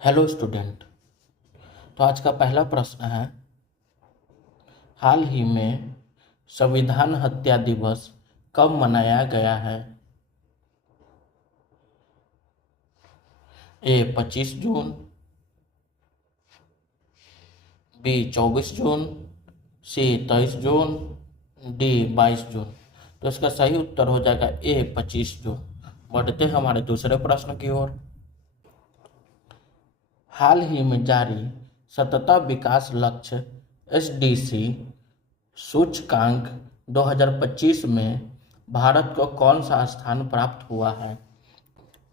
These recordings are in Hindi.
Hello student. तो आज का पहला प्रश्न है, हाल ही में संविधान हत्या दिवस कब मनाया गया है? ए 25 जून, बी 24 जून, सी 23 जून, डी 22 जून। तो इसका सही उत्तर हो जाएगा ए 25 जून। बढ़ते हैं हमारे दूसरे प्रश्न की ओर। हाल ही में जारी सतत विकास लक्ष्य एसडीसी सूचकांक 2025 में भारत को कौन सा स्थान प्राप्त हुआ है?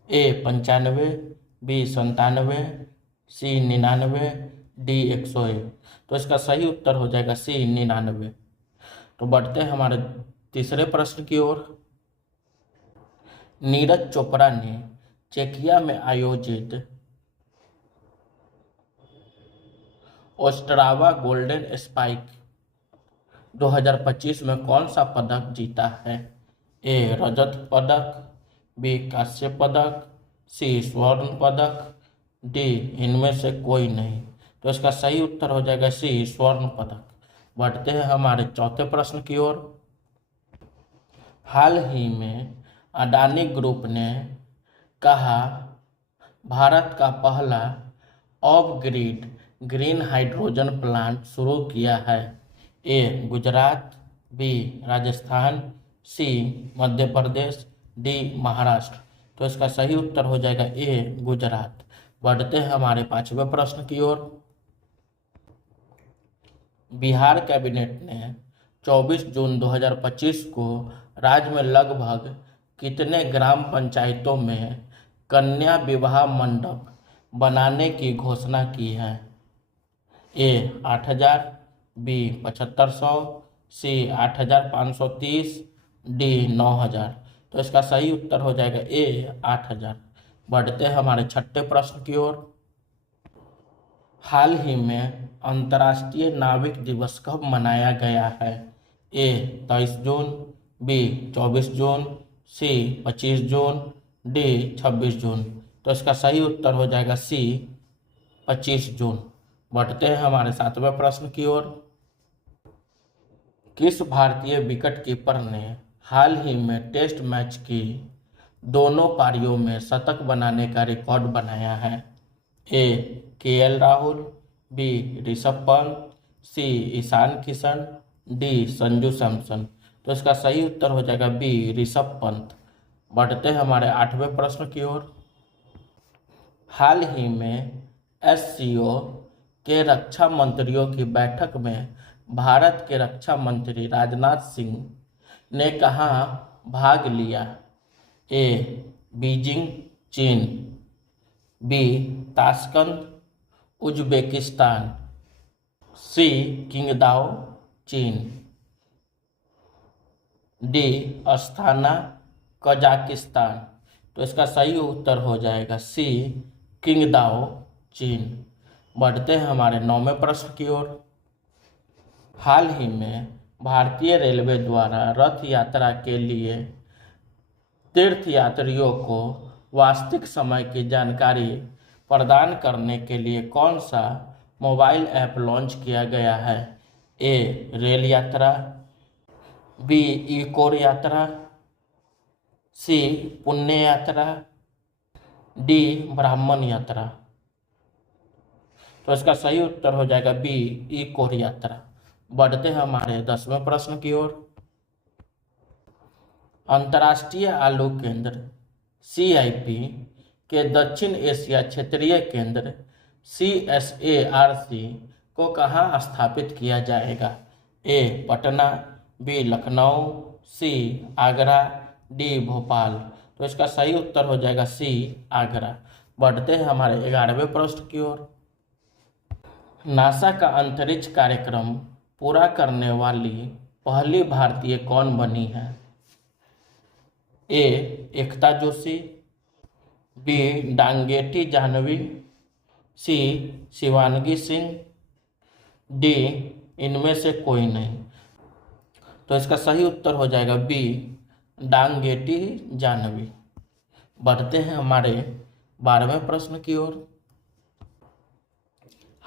ए 95, बी 97, सी 99, डी 101। तो इसका सही उत्तर हो जाएगा सी 99। तो बढ़ते हैं हमारे तीसरे प्रश्न की ओर। नीरज चोपड़ा ने चेकिया में आयोजित ओस्ट्रावा गोल्डन स्पाइक 2025 में कौन सा पदक जीता है? ए रजत पदक, बी कांस्य पदक, सी स्वर्ण पदक, डी इनमें से कोई नहीं। तो इसका सही उत्तर हो जाएगा सी स्वर्ण पदक। बढ़ते हैं हमारे चौथे प्रश्न की ओर। हाल ही में अडानी ग्रुप ने कहा भारत का पहला of grid green hydrogen plant शुरू किया है? ए गुजरात, बी राजस्थान, सी मध्य प्रदेश, डी महाराष्ट्र। तो इसका सही उत्तर हो जाएगा ए गुजरात। बढ़ते हैं हमारे पांचवें प्रश्न की ओर। बिहार कैबिनेट ने 24 जून 2025 को राज्य में लगभग कितने ग्राम पंचायतों में कन्या विवाह मंडप बनाने की घोषणा की है? ए 8000, बी 7500, सी 8530, डी 9000। तो इसका सही उत्तर हो जाएगा ए 8000। बढ़ते हैं हमारे छठे प्रश्न की ओर। हाल ही में अंतर्राष्ट्रीय नाविक दिवस कब मनाया गया है? ए 23 जून, बी 24 जून, सी 25 जून, डी 26 जून। तो इसका सही उत्तर हो जाएगा सी 25 जून। बढ़ते हैं हमारे सातवें प्रश्न की ओर। किस भारतीय विकेट कीपर ने हाल ही में टेस्ट मैच की दोनों पारियों में शतक बनाने का रिकॉर्ड बनाया है? ए केएल राहुल, बी ऋषभ पंत, सी ईशान किशन, डी संजू सैमसन। तो इसका सही उत्तर हो जाएगा बी ऋषभ पंत। बढ़ते हैं हमारे आठवें प्रश्न की ओर। हाल ही में एससीओ के रक्षा मंत्रियों की बैठक में भारत के रक्षा मंत्री राजनाथ सिंह ने कहाँ भाग लिया? ए बीजिंग चीन, बी ताशकंद उज्बेकिस्तान, सी किंगदाओ चीन, डी अस्थाना कजाकिस्तान। तो इसका सही उत्तर हो जाएगा सी किंगदाओ चीन। बढ़ते हैं हमारे नौवें प्रश्न की ओर। हाल ही में भारतीय रेलवे द्वारा रथ यात्रा के लिए तीर्थयात्रियों को वास्तविक समय की जानकारी प्रदान करने के लिए कौन सा मोबाइल ऐप लॉन्च किया गया है? ए रेल यात्रा, बी इकोर यात्रा, सी पुण्य यात्रा, डी ब्राह्मण यात्रा। तो इसका सही उत्तर हो जाएगा बी इकोर यात्रा। बढ़ते हैं हमारे 10वें प्रश्न की ओर। अंतर्राष्ट्रीय आलू केंद्र CIP के दक्षिण एशिया क्षेत्रीय केंद्र CSARC को कहाँ स्थापित किया जाएगा? ए पटना, बी लखनऊ, सी आगरा, डी भोपाल। तो इसका सही उत्तर हो जाएगा सी आगरा। बढ़ते हैं हमारे 11वें प्रश्न की ओर। नासा का अंतरिक्ष कार्यक्रम पूरा करने वाली पहली भारतीय कौन बनी है? ए एकता जोशी, बी डांगेटी जाह्नवी, सी शिवांगी सिंह, डी इनमें से कोई नहीं। तो इसका सही उत्तर हो जाएगा बी डांगेटी जाह्नवी। बढ़ते हैं हमारे 12वें प्रश्न की ओर।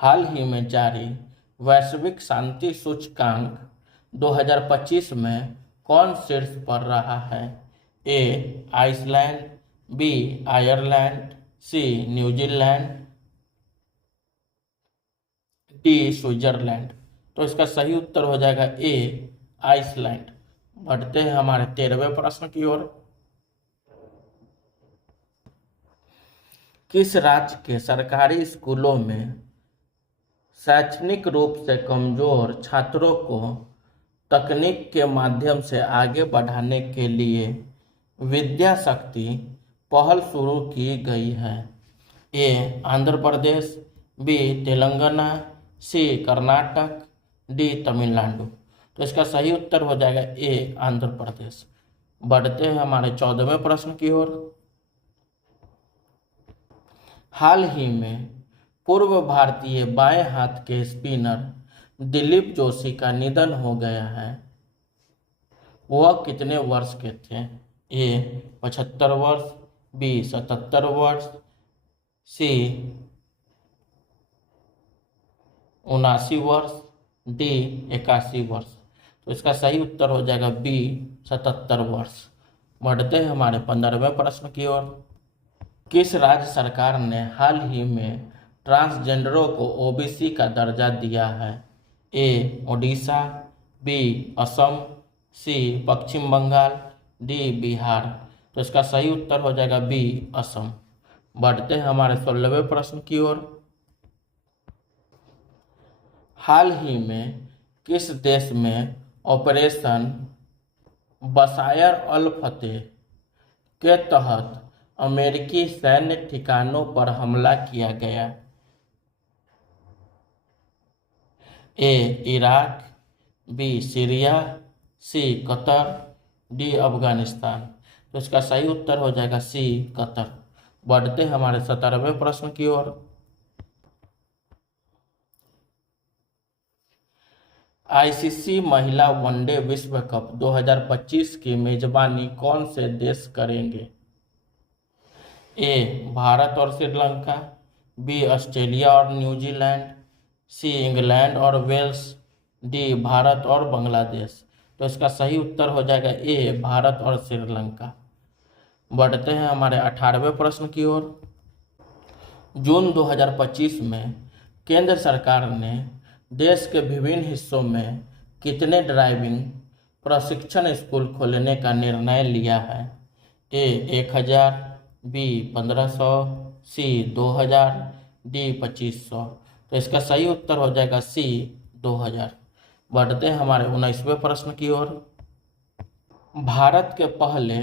हाल ही में जारी वैश्विक शांति सूचकांक 2025 में कौन शीर्ष पर रहा है? ए आइसलैंड, बी आयरलैंड, सी न्यूजीलैंड, डी स्विट्जरलैंड। तो इसका सही उत्तर हो जाएगा ए आइसलैंड। बढ़ते हैं हमारे 13वें प्रश्न की ओर। किस राज्य के सरकारी स्कूलों में शैक्षणिक रूप से कमजोर छात्रों को तकनीक के माध्यम से आगे बढ़ाने के लिए विद्या शक्ति पहल शुरू की गई है? ए आंध्र प्रदेश, बी तेलंगाना, सी कर्नाटक, डी तमिलनाडु। तो इसका सही उत्तर हो जाएगा ए आंध्र प्रदेश। बढ़ते हैं हमारे 14वें प्रश्न की ओर। हाल ही में पूर्व भारतीय बाएं हाथ के स्पिनर दिलीप जोशी का निधन हो गया है। वह कितने वर्ष के थे? ए 75 वर्ष, बी 77 वर्ष, सी 79 वर्ष, डी 81 वर्ष। तो इसका सही उत्तर हो जाएगा बी 77 वर्ष। बढ़ते हैं हमारे 15वें प्रश्न की ओर। किस राज्य सरकार ने हाल ही में ट्रांसजेंडरों को ओबीसी का दर्जा दिया है? ए ओडिशा, बी असम, सी पश्चिम बंगाल, डी बिहार। तो इसका सही उत्तर हो जाएगा बी असम। बढ़ते हैं हमारे 16वें प्रश्न की ओर। हाल ही में किस देश में ऑपरेशन बसायर अल फतेह के तहत अमेरिकी सैन्य ठिकानों पर हमला किया गया? ए इराक, बी सीरिया, सी कतर, डी अफगानिस्तान। तो इसका सही उत्तर हो जाएगा सी कतर। बढ़ते हमारे 17वें प्रश्न की ओर। आईसीसी महिला वनडे विश्व कप 2025 की मेजबानी कौन से देश करेंगे? ए भारत और श्रीलंका, बी ऑस्ट्रेलिया और न्यूजीलैंड, सी इंग्लैंड और वेल्स, डी भारत और बांग्लादेश। तो इसका सही उत्तर हो जाएगा ए भारत और श्रीलंका। बढ़ते हैं हमारे 18वें प्रश्न की ओर। जून 2025 में केंद्र सरकार ने देश के विभिन्न हिस्सों में कितने ड्राइविंग प्रशिक्षण स्कूल खोलने का निर्णय लिया है? ए 1000, बी 1500, सी 2000, डी 2500। तो इसका सही उत्तर हो जाएगा सी 2000। बढ़ते हैं हमारे 19वें प्रश्न की ओर। भारत के पहले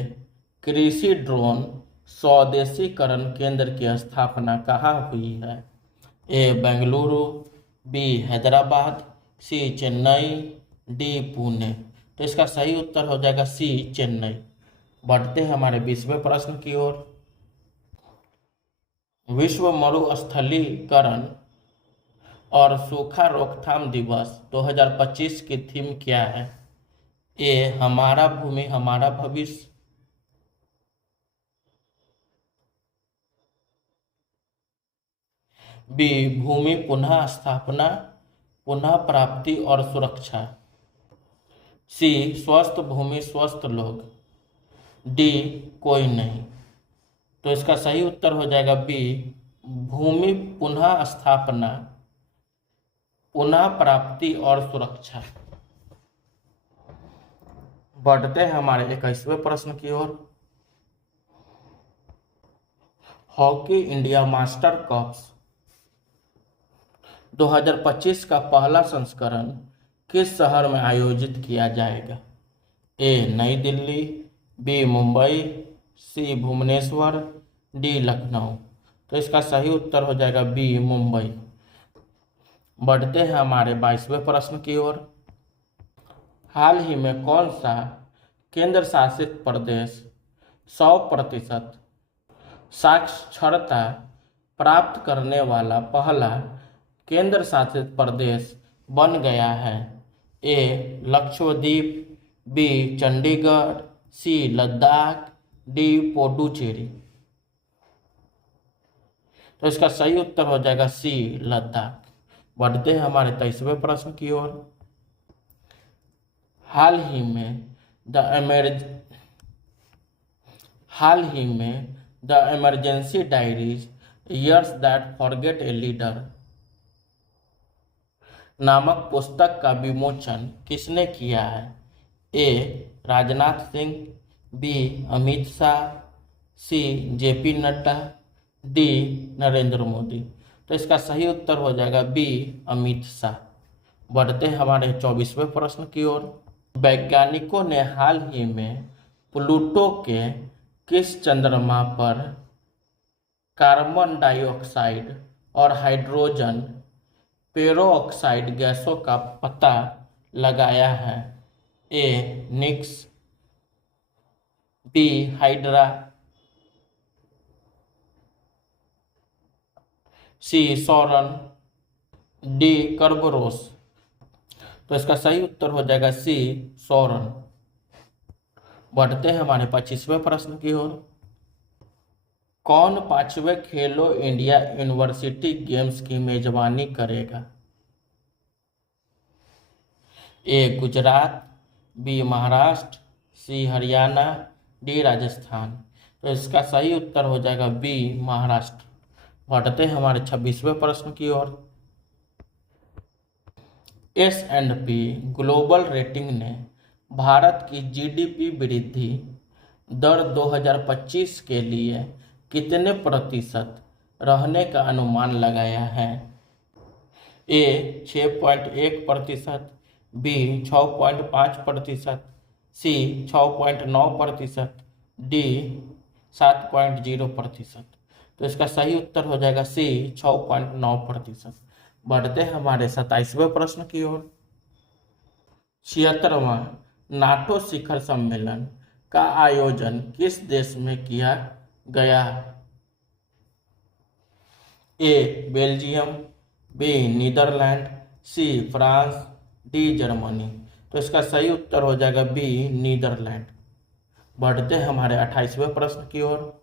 कृषि ड्रोन स्वदेशीकरण केंद्र की स्थापना कहाँ हुई है? ए बेंगलुरु, बी हैदराबाद, सी चेन्नई, डी पुणे। तो इसका सही उत्तर हो जाएगा सी चेन्नई। बढ़ते हैं हमारे 20वें प्रश्न की ओर। विश्व मरुस्थलीकरण और सूखा रोकथाम दिवस 2025 की थीम क्या है? ए हमारा भूमि हमारा भविष्य, बी भूमि पुनः स्थापना, पुनः प्राप्ति और सुरक्षा, सी स्वस्थ भूमि स्वस्थ लोग, डी कोई नहीं। तो इसका सही उत्तर हो जाएगा बी भूमि पुनः स्थापना, पुनः प्राप्ति और सुरक्षा। बढ़ते हैं हमारे 21वें प्रश्न की ओर। हॉकी इंडिया मास्टर कप्स 2025 का पहला संस्करण किस शहर में आयोजित किया जाएगा? ए नई दिल्ली, बी मुंबई, सी भुवनेश्वर, डी लखनऊ। तो इसका सही उत्तर हो जाएगा बी मुंबई। बढ़ते हैं हमारे 22वें प्रश्न की ओर। हाल ही में कौन सा केंद्र शासित प्रदेश 100% साक्षरता प्राप्त करने वाला पहला केंद्र शासित प्रदेश बन गया है? ए लक्षद्वीप, बी चंडीगढ़, सी लद्दाख, डी पुडुचेरी। तो इसका सही उत्तर हो जाएगा सी लद्दाख। बढ़ते हैं हमारे 23वें प्रश्न की ओर। हाल ही में the emergency diaries years that forget a leader नामक पुस्तक का विमोचन किसने किया है? ए Rajnath Singh, B Amit Shah, C JP Nadda, D Narendra Modi. तो इसका सही उत्तर हो जाएगा बी अमित शाह। बढ़ते हैं हमारे 24वें प्रश्न की ओर। वैज्ञानिकों ने हाल ही में प्लूटो के किस चंद्रमा पर कार्बन डाइऑक्साइड और हाइड्रोजन पेरोक्साइड गैसों का पता लगाया है? ए निक्स, बी हाइड्रा, सी सौरन, डी कर्बरोस। तो इसका सही उत्तर हो जाएगा सी सौरन। बढ़ते हैं हमारे 25वें प्रश्न की ओर। कौन 5वें खेलो इंडिया यूनिवर्सिटी गेम्स की मेजबानी करेगा? ए गुजरात, बी महाराष्ट्र, सी हरियाणा, डी राजस्थान। तो इसका सही उत्तर हो जाएगा बी महाराष्ट्र। बढ़ते हैं हमारे 26वें प्रश्न की ओर। S&P ग्लोबल रेटिंग ने भारत की जीडीपी वृद्धि दर 2025 के लिए कितने प्रतिशत रहने का अनुमान लगाया है? ए 6.1%, बी 6.5%, सी 6.9%, डी 7.0%। तो इसका सही उत्तर हो जाएगा सी 6.9%। बढ़ते हैं हमारे 27वें प्रश्न की ओर। 76वां नाटो शिखर सम्मेलन का आयोजन किस देश में किया गया? A Belgium, B Netherland, C France, D Germany. तो इसका सही उत्तर हो जाएगा बी नीदरलैंड। बढ़ते हैं हमारे 28वें प्रश्न की ओर।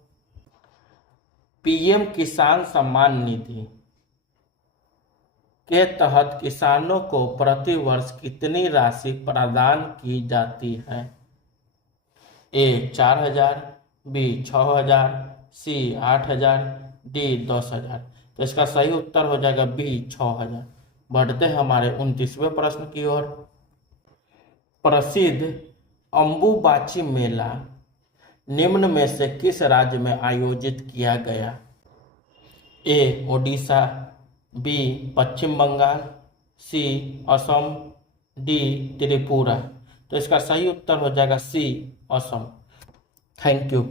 पीएम किसान सम्मान निधि के तहत किसानों को प्रति वर्ष कितनी राशि प्रदान की जाती है? ए 4,000, बी 6,000, सी 8,000, डी 10,000। तो इसका सही उत्तर हो जाएगा बी 6,000। बढ़ते हैं हमारे 29वें प्रश्न की ओर। प्रसिद्ध अंबुबाची मेला निम्न में से किस राज्य में आयोजित किया गया? ए ओडिशा, बी पश्चिम बंगाल, सी असम, डी त्रिपुरा। तो इसका सही उत्तर हो जाएगा सी असम। Thank you.